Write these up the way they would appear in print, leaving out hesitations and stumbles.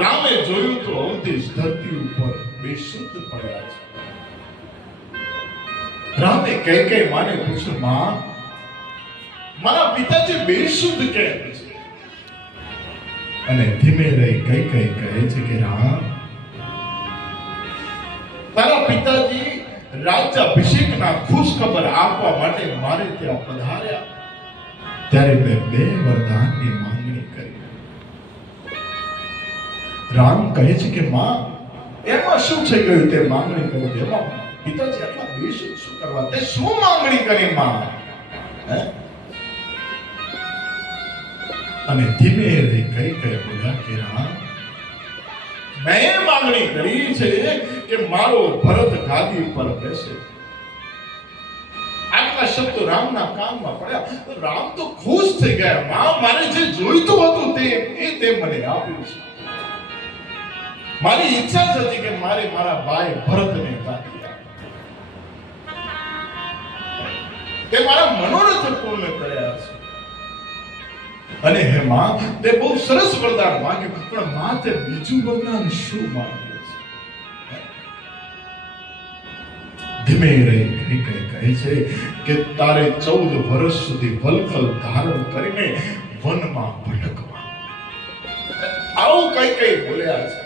રામે જોયું તો અવધેશ ધરતી ઉપર બેશુદ્ધ પડ્યા છે. રામે કઈ માને પૂછ્યું, માં મારા પિતાજી બેશુદ્ધ કેમ છે? અને ધીમે રહી કઈ કહે છે કે રામ, તારા પિતાજી રાજ્યાભિષેકના ખુશ ખબર આપવા માટે મારે ત્યાં પધાર્યા, ત્યારે મેં બે વરદાનની માંગણી કરી. રામ કહે છે કે માં, એમાં શું થઈ ગયું તે માંગણી કરી? એમાં પિતાજી આટલા બેશુદ્ધ શું કરવા? તે શું માંગણી કરી માં? અને ધીમે રહી કઈ બોલ્યા કે રામ, મેં માંગણી કરી છે કે મારો ભરત ગાદી પર બેસે. આટલા શબ્દો રામના કાનમાં પડ્યા તો રામ તો ખુશ થઈ ગયા. માં, મારે જે જોઈતું હતું તે મને આપ્યું છે. મારી ઈચ્છા હતી કે મારે મારા ભાઈ ભરતને ગાદી તે મારા મનોરથ પૂર્ણ કર્યા છે. અને હે માં, તે બહુ સરસ વરદાન માંગ્યું, પણ માં તે બીજું વરદાન શું માંગ્યું છે? ધીમે રહી કહે છે કે તારે 14 વર્ષ સુધી વલખલ ધારણ કરીને વનમાં ભટકવા. આવું કઈ બોલ્યા છે.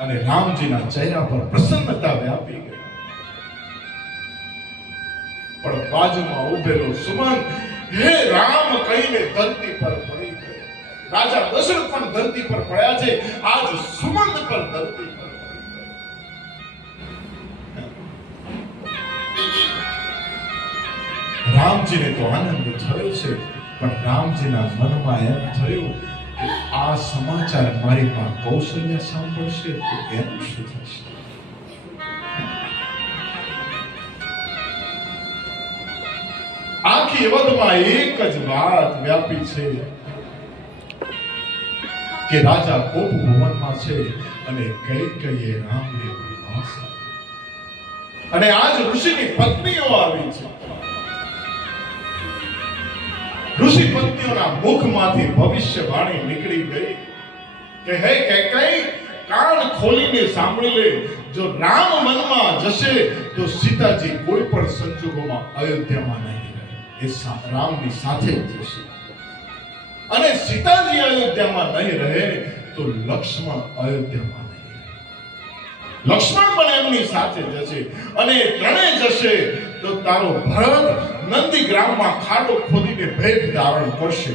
અને રામજીના ચહેરા પર પ્રસન્નતા વ્યાપી ગઈ. પણ બાજુમાં ઉભેલો સુમંત હે રામ કહીને ધરતી પર પડી ગયો. રાજા દશરથ પણ ધરતી પર પડ્યા છે. આજ સુમંત પર ધરતી પર રામજીને તો આનંદ થયો છે, પણ રામજીના મનમાં એમ થયું કે આ સમાચાર મારી માં કૌશલ્ય સાંભળશે તો એનું શું થશે? આખી અવધમાં એક જ વાત વ્યાપી છે કે રાજા કોપ ભવનમાં છે અને કઈ રામને વિવાસ. અને આજ ઋષિની પત્નીઓ આવી છે. ઋષિ પત્નીઓના મુખમાંથી ભવિષ્યવાણી નીકળી ગઈ કે હે કૈકેયી, કાન ખોલીને સાંભળી લે, જો રામ મનમાં જશે તો સીતાજી કોઈ પણ સંજોગોમાં અયોધ્યામાં નહીં રહે, એ રામની સાથે જ જશે. અને સીતાજી અયોધ્યામાં નહીં રહે તો લક્ષ્મણ અયોધ્યામાં નહીં રહે. લક્ષ્મણ પણ એમની સાથે જશે અને ત્રણે જશે તો તારો ભરત નંદીગ્રામમાં ખાડો ખોદીને ભેટ ધારણ કરશે.